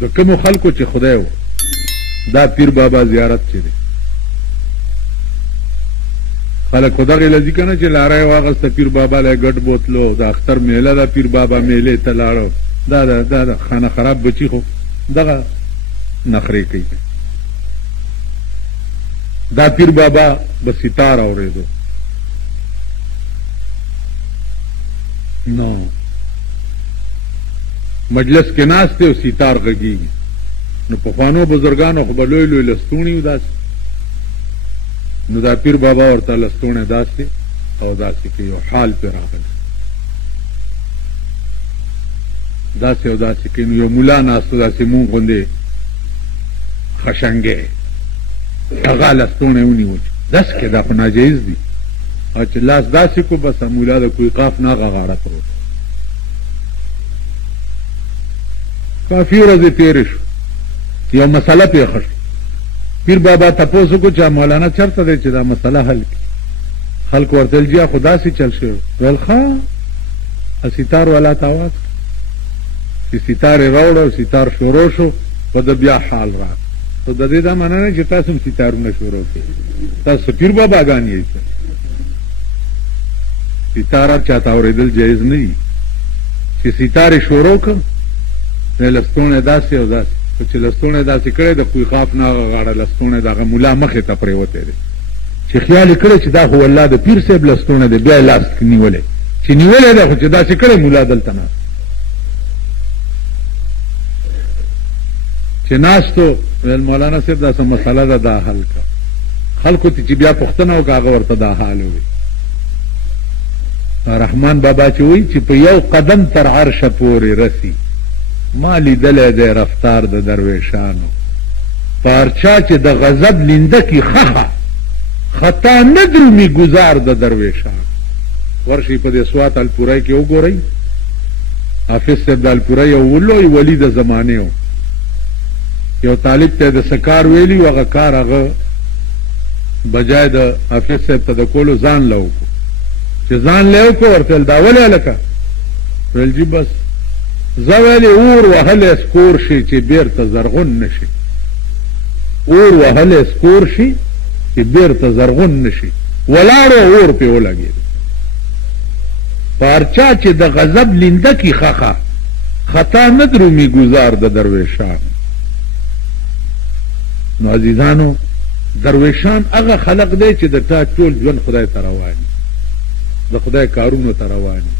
د کومو خلکو چې خدای و دا پیر بابا زیارت چې دی خلک خو دغې لځي که نه چې لاره یې واغسته پیر بابا له ګډ بوتلو د اختر میله ده پیر بابا میلې ته لاړو دا خانه خراب بچي خو دغه نخرې کوي دا پیر بابا به ستار اورېدو نو مجلس کې ناست دی او ستار غږېږي نو پخوانو بزرګانو خو به لوی لوی لستوڼي و داسې نو دا پیر بابا ورته لستوڼی داسې او داسې کوي یو حال پې راغلی داسې او داسې کوي نو یو ملا ناستو داسې مونږ غوندې خشنګی هغه لستوڼی ونیو داسې کې دا خو ناجایز دي او چې لاس داسې کو بس مولا د کوی قاف نه هغه غاړه پروت کافي ورځې تېرې شو یو مسله پېښه شو پیر بابا تپوس وکړو چې مولانا چرته دی چې دا مسله حل کړي خلکو ورته ویل جیا خو داسې چل شوی ویل ښه ستار والا ته آواز چې ستار یې راوړه او ستار شروع شو خو د بیا حال راغی خو د دې دا معنا نه چې تاسو هم ستارونه شروع کړئ تاسو پیر باباګان یې ستار هر چاته اورېدل جایز نه دي چې ستار یې شروع کړ نه لستوڼی داسې او داسې خو چې لستوڼی داسې کړی د کوی خاف نه هغه غاړه لستوڼی د هغه ملا مخې ته پرېوتی دی چې خیال یې کړی چې دا خو والله د پیر صاحب لستوڼی دی بیا یې لاس نیولی چې نیولی دی خو چې داسې کړی ملا دلته ناست چې ناستو ویل مولانا صاحب دا څه مسله ده دا حل کړه خلکو ته چې بیا پوښتنه وکړه هغه ورته دا حال ووایي رحمان بابا چې وایي چې په یو قدم تر عرشه پورې رسی ما لیدلی دی رفتار د درویشانو پارچا چې د غضب لینده کی خخه خطا نه درومي گزار د درویشانو ورشي په دې سوات الپورای کې وګورئ حافظ صاحب د الپورای یو لوی ولی د زمانې و یو طالب ته د سکار ویلی و هغه کار هغه بجای د حافظ صاحب ته د کولو ځان له وکړو چې ځان له وکړو ورته ویل دا ولې هلکه ویل جي بس زه ویلې اور وهلی سکور شي چې بیرته زرغون نه شي اور وهلی سکور شي چې بیرته زرغون نه شي ولاړو اور پې ولګېد پارچا چې د غضب لینده کی خخه خطا نه درومي گزار د درویشانو نو عزیزانو درویشان هغه خلق دی چې د تا ټول ژوند خدای ته رواني د خدای کارونو ته رواني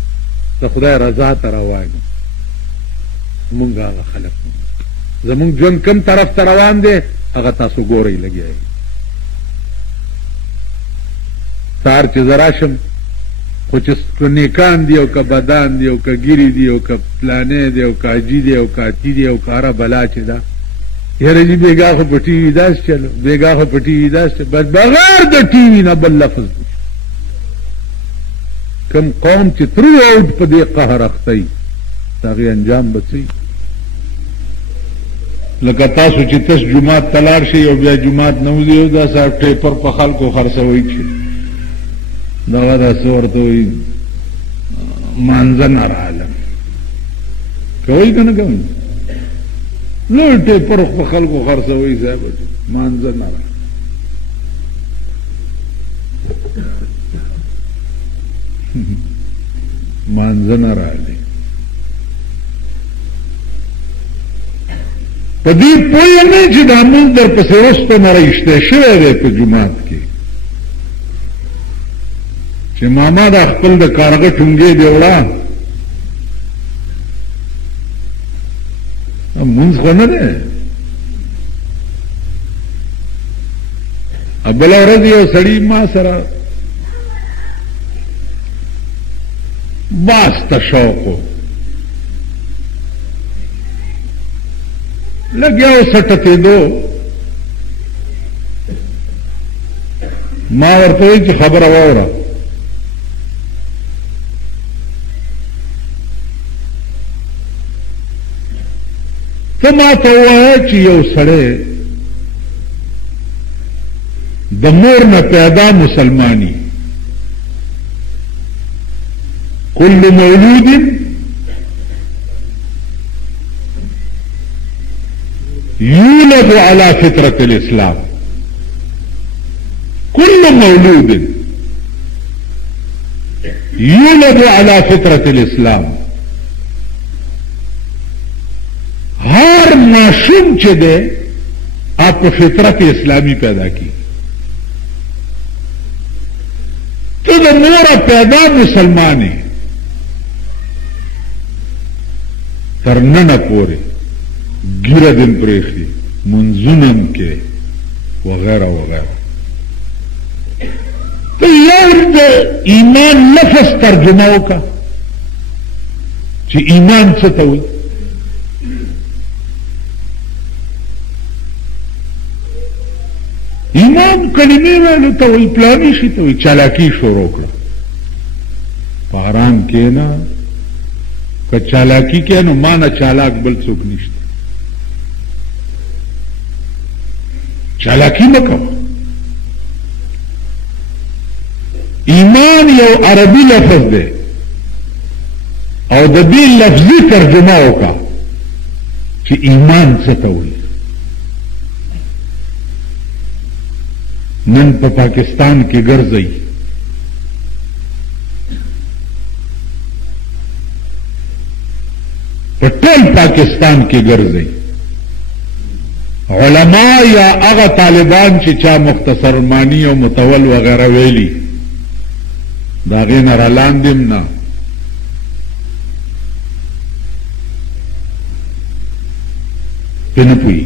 د خدای رضا ته رواني مونږ هغه خلق زمونږ ژوند کم طرف ته روان دی هغه تاسو ګورئ لګیا یې سهار چې زه راشم خو چې نیکان دي او که بدان دي او که ګیري دي او که پلانې دی او که حاجي دی او که اتی دی او که هره بلا چې ده یاره جي بېګا خو په ټي وي داسې چلو بېګا خو په ټي وي داسې بس بغیر د ټي وي نه بل لفظ کم قوم چې ترو اوټ په دې قهر اختی د هغې انجام به څه لکه تاسو چې تس جومات ته لاړ شئ او بیا جومات نه وځئ او داسې ټیپر په خلکو خرڅوئ چې دغه داسې ورته وایي مانځه نه راغلم کوئ که نه کوئ لوی ټیپر په خلکو خرڅوئ صاحب مانځه نه راغلم مانځه نه راغلی په دې پوه نه چې دا مونځ در پسې وسپه نه رایشتی شوی دی په جومات کې چې ماما دا خپل د کارغه ټونګې دی وړه مونځ خو نه دی بله ورځ یو سړي ما سره باز ته شوق و لګیا و سټتېدو ما ورته وایي چې خبره واوره ته ما ته ووایه چې یو سړی د مور نه پیدا مسلمانی كل مولود यूलद अला फितरत इस्लाम, कुल्लु मौलूदिन यूलद अला फितरत इस्लाम, हर मासूम चे दे आप फितरत इस्लामी पैदा की। तो द मोरा पैदा मुसलमान है तरन पोरे गिर दिन प्रेखी मुंजुनन के वगैरह वगैरह। तो यह ईमान लफ्ज तर्जुमाओं का कि ईमान से तो ईमान कलिमे वाले तो वही प्लानी सी तो वही चालाकी शोरों का पारान के ना का चालाकी के ना माना चालाक बल सुख निश्चित चालाकी न कहो। ईमान यो अरबी लफ्ज दे और दबी लफ्जी तर्जुमा होगा कि ईमान से तो हुई। नन पर पाकिस्तान की गर्जई पटेल पाकिस्तान की गर्जई उलमा या अगा तालिबान चिचा मुख्तसर मानी और मुतवल वगैरह वेली दागे न रलांदिम ना पिनपुई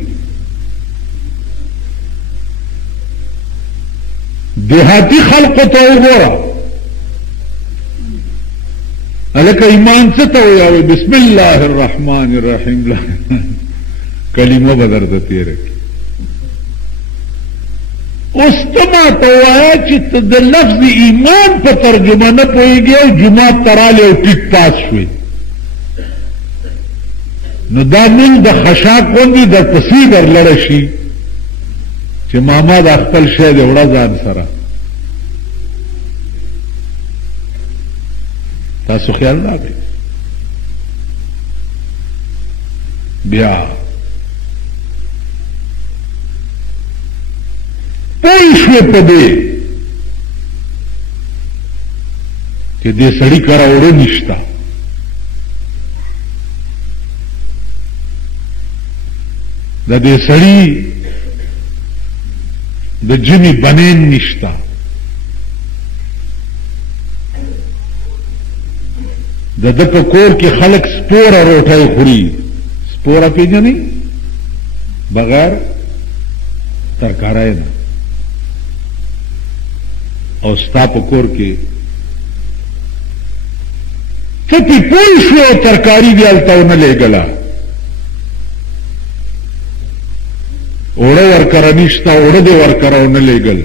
देहाती खल्क तो गोरा अलग ईमान से तो यावे बिस्मिल्लाहिर्रहमानिर्रहीम कलीमा बदर देती रखी उस्तमा तो आया चित्त द लफ्ज ईमान पर तर्जुमा न पोई गया जुमा तरा ले टिक पास हुई नुदामिल द खशा कोंदी द तसीबर लड़शी कि मामा द अख्तल शायद एवड़ा जान सरा तासु ख्याल ना गई ब्या पैसे पदे कि दे सड़ी करा ओड़े निष्ठा दे सड़ी द जिमी बनेन निष्ठा ददप कोर के खलक स्पोरा रोठाए खुरी स्पोरा पीजा नहीं बगैर तरकाराए ना और स्तापकोर के सती पुरुष तरकारी दियालता न ले गला ओढ़े वर्कर अनिश्ता ओढ़ दे वर्कर न ले गल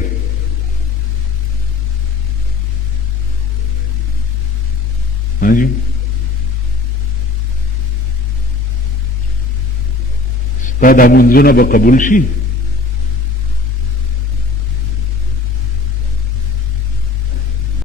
हाँ जी स्तादा मुंजुना बकबुल शी